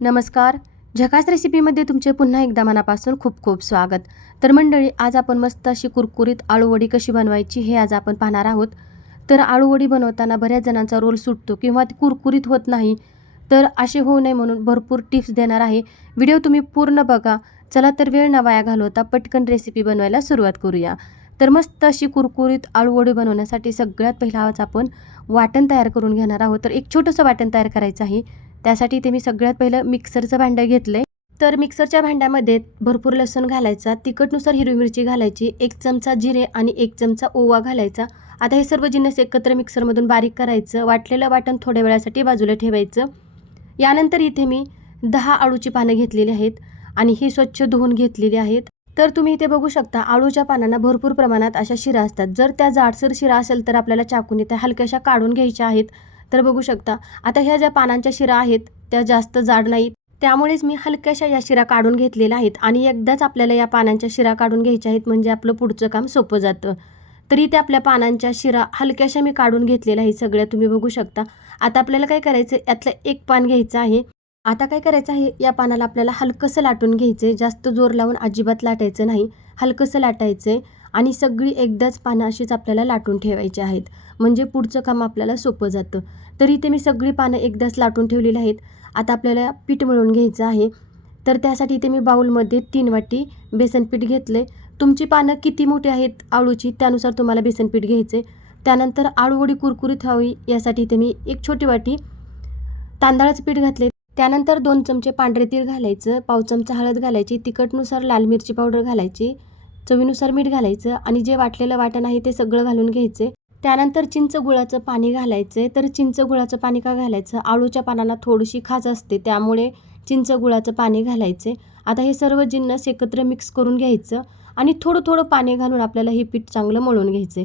नमस्कार. झकास रेसिपीमध्ये तुमचे पुन्हा एकदा मनापासून खूप खूप स्वागत. तर मंडळी आज आपण मस्त अशी कुरकुरीत आळूवडी कशी बनवायची हे आज आपण पाहणार आहोत. तर आळूवडी बनवताना बऱ्याच जणांचा रोल सुटतो किंवा ती कुरकुरीत होत नाही तर असे होऊ नये म्हणून भरपूर टिप्स देणार आहे. व्हिडिओ तुम्ही पूर्ण बघा. चला तर वेळ न वाया घालवता पटकन रेसिपी बनवायला सुरुवात करूया. तर मस्त अशी कुरकुरीत आळूवडी बनवण्यासाठी सगळ्यात पहिला आज आपण वाटण तयार करून घेणार आहोत. तर एक छोटंसं वाटण तयार करायचं आहे. त्यासाठी ते मी सगळ्यात पहिलं मिक्सरचं भांडं घेतलं आहे तर मिक्सरच्या भांड्यामध्ये भरपूर लसूण घालायचा तिखटनुसार हिरवी मिरची घालायची एक चमचा जिरे आणि एक चमचा ओवा घालायचा. आता हे सर्व जिन्नस एकत्र मिक्सरमधून बारीक करायचं वाटलेलं वाटण थोड्या वेळासाठी बाजूला ठेवायचं. यानंतर इथे मी दहा आळूची पानं घेतलेली आहेत आणि ही स्वच्छ धुवून घेतलेली आहेत. तर तुम्ही इथे बघू शकता आळूच्या पानांना भरपूर प्रमाणात अशा शिरा असतात. जर त्या जाडसर शिरा असेल तर आपल्याला चाकून त्या हलक्याशा काढून घ्यायच्या आहेत. तर बघू शकता. आता ह्या ज्या पानांच्या शिरा आहेत त्या जास्त जाड नाहीत. त्यामुळेच मी हलक्याशा या शिरा काढून घेतलेल्या आहेत आणि एकदाच आपल्याला या पानांच्या शिरा काढून घ्यायच्या आहेत म्हणजे आपलं पुढचं काम सोपं जातं. तरी त्या आपल्या पानांच्या शिरा हलक्याशा मी काढून घेतलेल्या आहेत सगळ्या तुम्ही बघू शकता. आता आपल्याला काय करायचं यातलं एक पान घ्यायचं आहे. आता काय करायचं आहे? या पानाला आपल्याला हलकंसं लाटून घ्यायचं आहे जास्त जोर लावून अजिबात लाटायचं नाही. हलकंसं लाटायचं आहे आणि सगळी एकदाच पानं अशीच आपल्याला लाटून ठेवायची आहेत. म्हणजे पुढचं काम आपल्याला सोपं जातं. तर इथे मी सगळी पानं एकदाच लाटून ठेवलेली आहेत. आता आपल्याला पीठ मळून घ्यायचं आहे. तर त्यासाठी इथे मी बाऊलमध्ये तीन वाटी बेसन पीठ घेतलं आहे तुमची पानं किती मोठी आहेत? आळूची त्यानुसार तुम्हाला बेसन पीठ घ्यायचे त्यानंतर आळूवडी कुरकुरीत व्हावी यासाठी इथे मी एक छोटी वाटी तांदळाचं पीठ घातले त्यानंतर दोन चमचे पांढरे तीळ घालायचं पाव चमचा हळद घालायची तिखटनुसार लाल मिरची पावडर घालायची चवीनुसार मीठ घालायचं आणि जे वाटलेलं वाटण आहे ते सगळं घालून घ्यायचे. त्यानंतर चिंच गुळाचं पाणी घालायचं. तर चिंच गुळाचं पाणी का घालायचं? आळूच्या पानांना थोडीशी खाज असते त्यामुळे चिंच गुळाचं पाणी घालायचे. आता हे सर्व जिन्नस एकत्र मिक्स करून घ्यायचं आणि थोडं थोडं पाणी घालून आपल्याला हे पीठ चांगलं मळून घ्यायचं.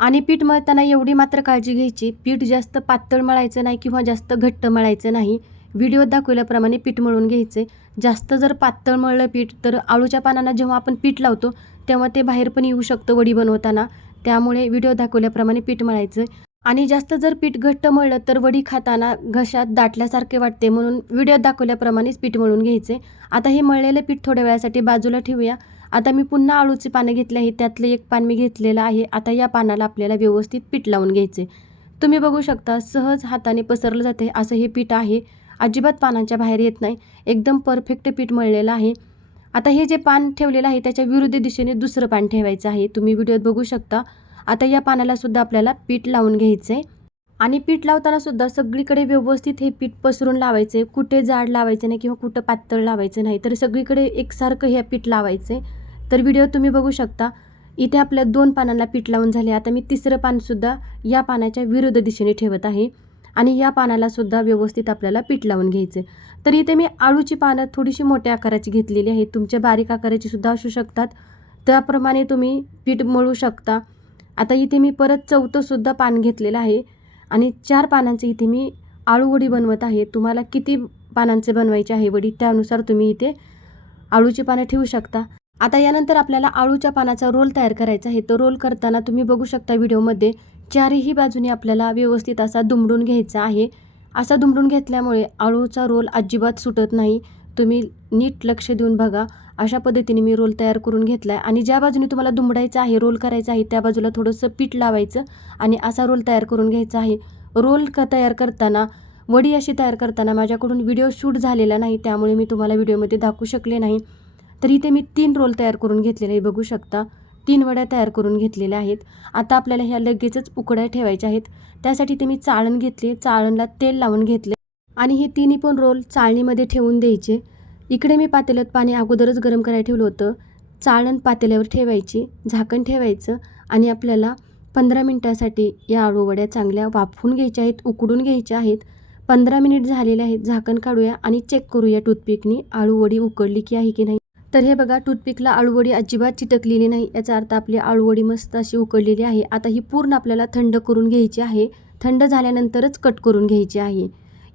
आणि पीठ मळताना एवढी मात्र काळजी घ्यायची पीठ जास्त पातळ मळायचं नाही किंवा जास्त घट्ट मळायचं नाही. व्हिडिओत दाखवल्याप्रमाणे पीठ मळून घ्यायचे. जास्त जर पातळ मळलं पीठ तर आळूच्या पानांना जेव्हा आपण पीठ लावतो तेव्हा ते बाहेर पण येऊ शकतं वडी बनवताना. त्यामुळे व्हिडिओ दाखवल्याप्रमाणे पीठ मळायचं. आणि जास्त जर पीठ घट्ट मळलं तर वडी खाताना घशात दाटल्यासारखे वाटते म्हणून व्हिडिओ दाखवल्याप्रमाणेच पीठ मळून घ्यायचे. आता हे मळलेलं पीठ थोड्या वेळासाठी बाजूला ठेवूया. आता मी पुन्हा आळूचे पानं घेतले आहे त्यातलं एक पान मी घेतलेलं आहे. आता या पानाला आपल्याला व्यवस्थित पीठ लावून घ्यायचे. तुम्ही बघू शकता सहज हाताने पसरलं जाते असं हे पीठ आहे. अजिबात पानांच्या बाहेर येत नाही. एकदम परफेक्ट पीठ मळलेलं आहे. आता हे जे पान ठेवलेलं आहे त्याच्या विरुद्ध दिशेने दुसरं पान ठेवायचं आहे. तुम्ही व्हिडिओत बघू शकता. आता या पानाला सुद्धा आपल्याला पीठ लावून घ्यायचं आहे आणि पीठ लावताना सुद्धा सगळीकडे व्यवस्थित हे पीठ पसरून लावायचं आहे कुठे जाड लावायचं नाही किंवा कुठं पातळ लावायचं नाही तर सगळीकडे एकसारखं हे पीठ लावायचं आहे तर व्हिडिओ तुम्ही बघू शकता. इथे आपल्या दोन पानांना पीठ लावून झाले. आता मी तिसरं पानसुद्धा या पानाच्या विरुद्ध दिशेने ठेवत आहे. आणि या पानाला सुद्धा व्यवस्थित आपल्याला पीठ लावून घ्यायचे. तर इथे मी आळूची पानं थोडीशी मोठ्या आकाराची घेतलेली आहे तुमच्या बारीक आकाराची सुद्धा असू शकतात. त्याप्रमाणे तुम्ही पीठ मळू शकता. आता इथे मी परत चौथंसुद्धा पान घेतलेलं आहे आणि चार पानांचे इथे मी आळू वडी बनवत आहे. तुम्हाला किती पानांचे बनवायचे आहे वडी त्यानुसार तुम्ही इथे आळूची पानं ठेवू शकता. आता यानंतर आपल्याला आळूच्या पानाचा रोल तयार करायचा आहे. तो रोल करताना तुम्ही बघू शकता व्हिडिओमध्ये चारही बाजूने आपल्याला व्यवस्थित असा दुमडून घ्यायचा आहे. असा दुमडून घेतल्यामुळे आळूचा रोल अजिबात सुटत नाही. तुम्ही नीट लक्ष देऊन बघा. अशा पद्धतीने मी रोल तयार करून घेतला आहे आणि ज्या बाजूने तुम्हाला दुमडायचं आहे रोल करायचा आहे त्या बाजूला थोडंसं पीठ लावायचं आणि असा रोल तयार करून घ्यायचा आहे. रोल क तयार करताना वडी अशी तयार करताना माझ्याकडून व्हिडिओ शूट झालेला नाही त्यामुळे मी तुम्हाला व्हिडिओमध्ये दाखवू शकले नाही. तर इथे मी तीन रोल तयार करून घेतलेले आहे बघू शकता. तीन वड्या तयार करून घेतलेल्या आहेत. आता आपल्याला ह्या लगेचच उकड्या ठेवायच्या आहेत. त्यासाठी ते मी चाळण घेतले. चाळणला तेल लावून घेतले. आणि हे तिन्ही पण रोल चाळणीमध्ये ठेवून द्यायचे. इकडे मी पातेल्यात पाणी अगोदरच गरम करायला ठेवलं होतं. चाळण पातेल्यावर ठेवायची. झाकण ठेवायचं. आणि आपल्याला पंधरा मिनटासाठी या आळू वड्या चांगल्या वाफवून घ्यायच्या आहेत उकडून घ्यायच्या आहेत. पंधरा मिनिट झालेले आहेत. झाकण काढूया आणि चेक करूया टूथपिकनी आळू वडी उकडली की आहे की नाही. तर हे बघा टूथपिकला आळूवडी अजिबात चिटकलेली नाही. याचा अर्थ आपली आळूवडी मस्त अशी उकडलेली आहे. आता ही पूर्ण आपल्याला थंड करून घ्यायची आहे. थंड झाल्यानंतरच कट करून घ्यायची आहे.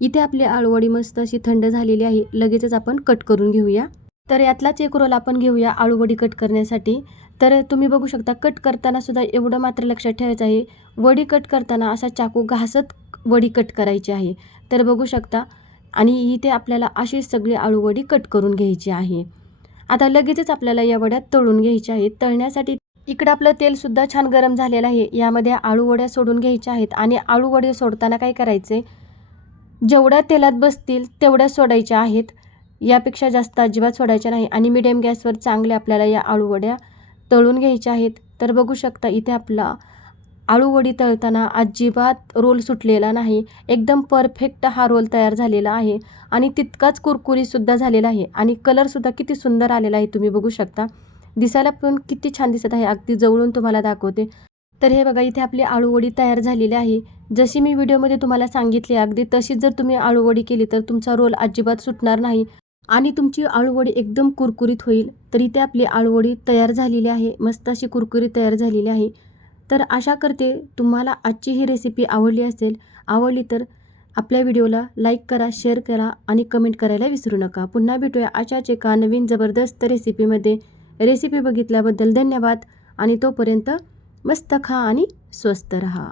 इथे आपली आळूवडी मस्त अशी थंड झालेली आहे. लगेचच आपण कट करून घेऊया. तर यातलाच एक रोल आपण घेऊया आळूवडी कट करण्यासाठी. तर तुम्ही बघू शकता कट करताना सुद्धा एवढं मात्र लक्षात ठेवायचं आहे. वडी कट करताना असा चाकू घासत वडी कट करायची आहे. तर बघू शकता. आणि इथे आपल्याला अशी सगळी आळूवडी कट करून घ्यायची आहे. आता लगेचच आपल्याला या वड्या तळून घ्यायच्या आहेत. तळण्यासाठी इकडं आपलं तेलसुद्धा छान गरम झालेलं आहे. यामध्ये आळूवड्या सोडून घ्यायच्या आहेत आणि आळूवडे सोडताना काय करायचे? जेवढ्या तेलात बसतील तेवढ्या सोडायच्या आहेत. यापेक्षा जास्त अजिबात सोडायच्या नाही आणि मिडियम गॅसवर चांगल्या आपल्याला या आळूवड्या तळून घ्यायच्या आहेत. तर बघू शकता इथे आपला आळूवडी तळताना अजिबात रोल सुटलेला नाही. एकदम परफेक्ट हा रोल तयार झालेला आहे आणि तितकाच कुरकुरीसुद्धा झालेला आहे आणि कलरसुद्धा किती सुंदर आलेला आहे तुम्ही बघू शकता. दिसायला पण किती छान दिसत आहे. अगदी जवळून तुम्हाला दाखवते. तर हे बघा इथे आपली आळूवडी तयार झालेली आहे. जशी मी व्हिडिओमध्ये तुम्हाला सांगितली अगदी तशीच जर तुम्ही आळूवडी केली तर तुमचा रोल अजिबात सुटणार नाही आणि तुमची आळूवडी एकदम कुरकुरीत होईल. तर इथे आपली आळूवडी तयार झालेली आहे. मस्त अशी कुरकुरीत तयार झालेली आहे. तर आशा करते तुम्हाला आजची ही रेसिपी आवडली असेल. आवडली तर आपल्या व्हिडिओला लाईक करा शेअर करा आणि कमेंट करायला विसरू नका. पुन्हा भेटूया अशाच एका नवीन जबरदस्त रेसिपीमध्ये रेसिपी बघितल्याबद्दल धन्यवाद आणि तोपर्यंत मस्त खा आणि स्वस्त रहा.